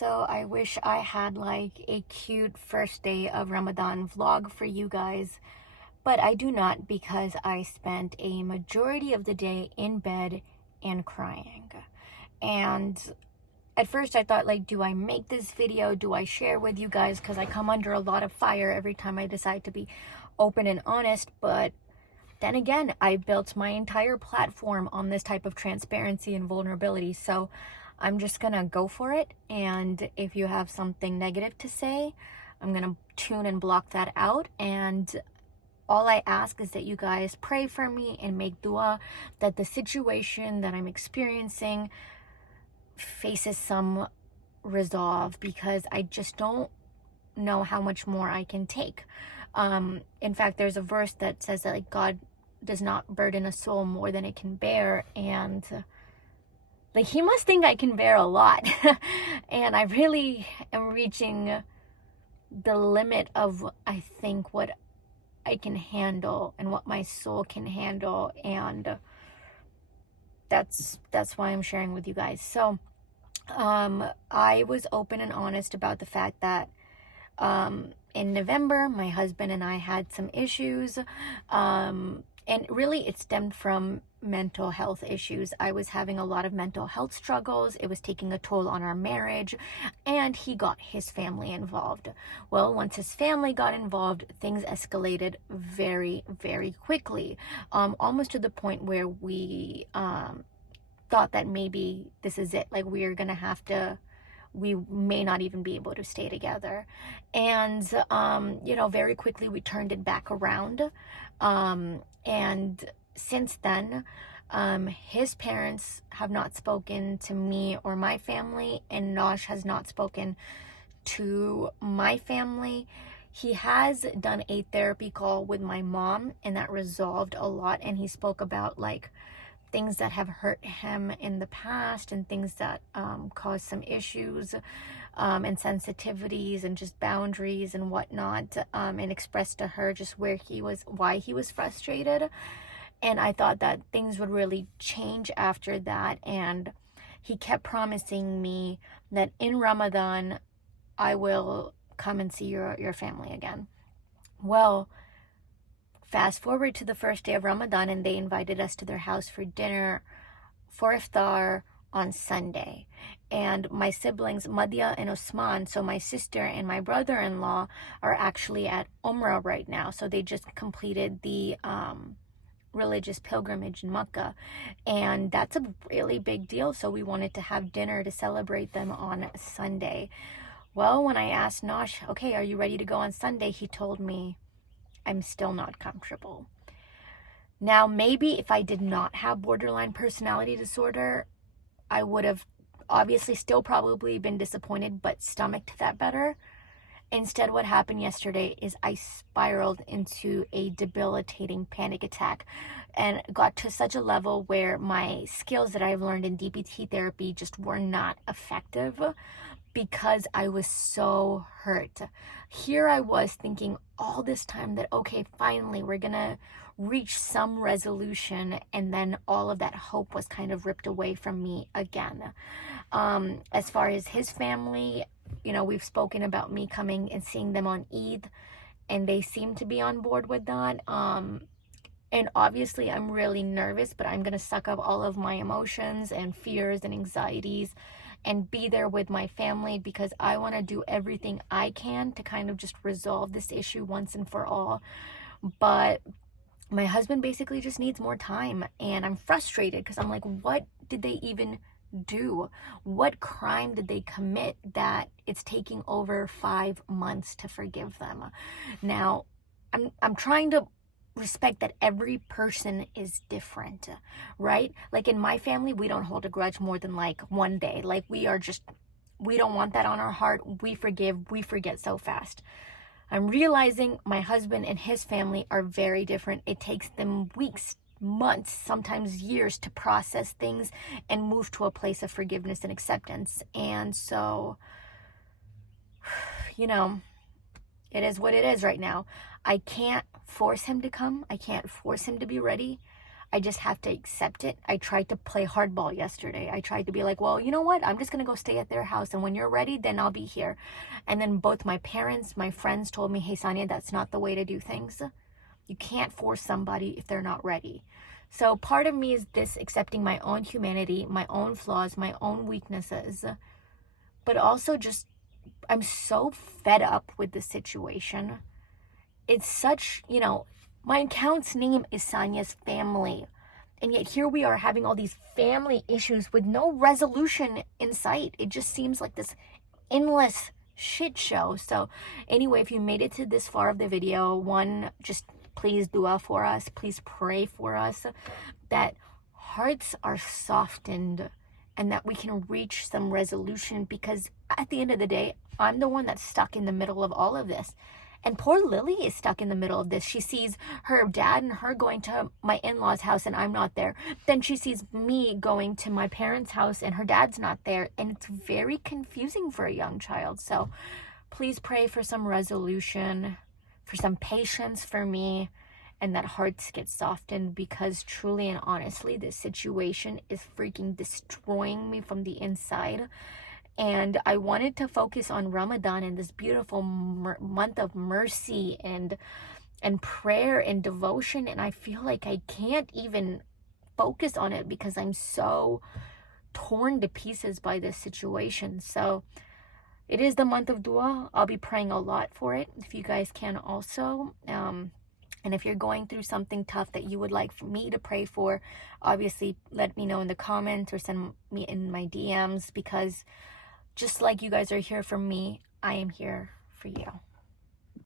So I wish I had like a cute first day of Ramadan vlog for you guys, but I do not because I spent a majority of the day in bed and crying. And at first I thought, like, do I make this video? Do I share with you guys? Because I come under a lot of fire every time I decide to be open and honest. But then again, I built my entire platform on this type of transparency and vulnerability. So I'm just gonna go for it. And if you have something negative to say, I'm gonna tune and block that out. And all I ask is that you guys pray for me and make dua that the situation that I'm experiencing faces some resolve, because I just don't know how much more I can take. In fact, there's a verse that says that, like, God does not burden a soul more than it can bear, and like, he must think I can bear a lot. And I really am reaching the limit of, I think, what I can handle and what my soul can handle, and that's why I'm sharing with you guys. So I was open and honest about the fact that in November my husband and I had some issues, and really it stemmed from mental health issues. I was having a lot of mental health struggles. It was taking a toll on our marriage, and he got his family involved. Well, once his family got involved, things escalated very, very quickly, almost to the point where we thought that maybe this is it. Like, we may not even be able to stay together. And very quickly we turned it back around. And since then, his parents have not spoken to me or my family, and Nosh has not spoken to my family. He has done a therapy call with my mom, and that resolved a lot. And he spoke about, like, things that have hurt him in the past, and things that caused some issues, and sensitivities and just boundaries and whatnot, and expressed to her just why he was frustrated. And I thought that things would really change after that. And he kept promising me that in Ramadan I will come and see your family again. Well, fast forward to the first day of Ramadan, and they invited us to their house for dinner for iftar on Sunday. And my siblings, Madhya and Osman, so my sister and my brother-in-law, are actually at Umrah right now. So they just completed the religious pilgrimage in Mecca, and that's a really big deal. So we wanted to have dinner to celebrate them on Sunday. Well, when I asked Nosh, okay, are you ready to go on Sunday? He told me, I'm still not comfortable. Now, maybe if I did not have borderline personality disorder, I would have obviously still probably been disappointed, but stomached that better. Instead, what happened yesterday is I spiraled into a debilitating panic attack, and got to such a level where my skills that I've learned in DBT therapy just were not effective, because I was so hurt. Here I was thinking all this time that, okay, finally we're gonna reach some resolution, and then all of that hope was kind of ripped away from me again. As far as his family, we've spoken about me coming and seeing them on Eid, and they seem to be on board with that. And obviously I'm really nervous, but I'm gonna suck up all of my emotions and fears and anxieties and be there with my family, because I want to do everything I can to kind of just resolve this issue once and for all. But my husband basically just needs more time, and I'm frustrated because I'm like, what did they even do? What crime did they commit that it's taking over 5 months to forgive them? Now, I'm trying to respect that every person is different, right? Like, in my family, we don't hold a grudge more than like one day. Like, we don't want that on our heart. We forgive, we forget so fast. I'm realizing my husband and his family are very different. It takes them weeks, months, sometimes years to process things and move to a place of forgiveness and acceptance. And so, it is what it is right now. I can't force him to come. I can't force him to be ready. I just have to accept it. I tried to play hardball yesterday. I tried to be like, well, you know what? I'm just going to go stay at their house. And when you're ready, then I'll be here. And then both my parents, my friends told me, hey, Sonia, that's not the way to do things. You can't force somebody if they're not ready. So part of me is this accepting my own humanity, my own flaws, my own weaknesses, but also just, I'm so fed up with the situation. It's such, my account's name is Sonia's family. And yet here we are having all these family issues with no resolution in sight. It just seems like this endless shit show. So anyway, if you made it to this far of the video, one, just please dua for us. Please pray for us that hearts are softened and that we can reach some resolution, because at the end of the day, I'm the one that's stuck in the middle of all of this. And poor Lily is stuck in the middle of this. She sees her dad and her going to my in-laws' house and I'm not there. Then she sees me going to my parents' house and her dad's not there. And it's very confusing for a young child. So please pray for some resolution, for some patience for me, and that hearts get softened, because truly and honestly, this situation is freaking destroying me from the inside. And I wanted to focus on Ramadan and this beautiful month of mercy and prayer and devotion. And I feel like I can't even focus on it because I'm so torn to pieces by this situation. So it is the month of dua. I'll be praying a lot for it, if you guys can also. And if you're going through something tough that you would like for me to pray for, obviously let me know in the comments or send me in my DMs, because just like you guys are here for me, I am here for you.